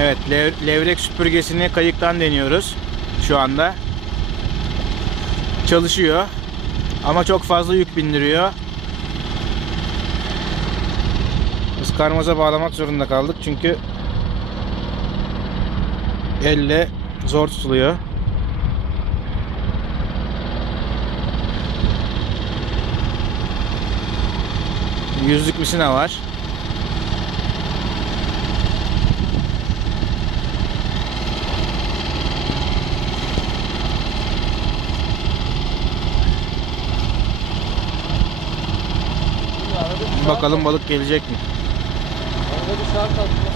Evet, levrek süpürgesini kayıktan deniyoruz şu anda. Çalışıyor ama çok fazla yük bindiriyor. Iskarmaza bağlamak zorunda kaldık çünkü elle zor tutuluyor. Yüzlük misina var. Bakalım balık gelecek mi? Arada bir saat kaldı.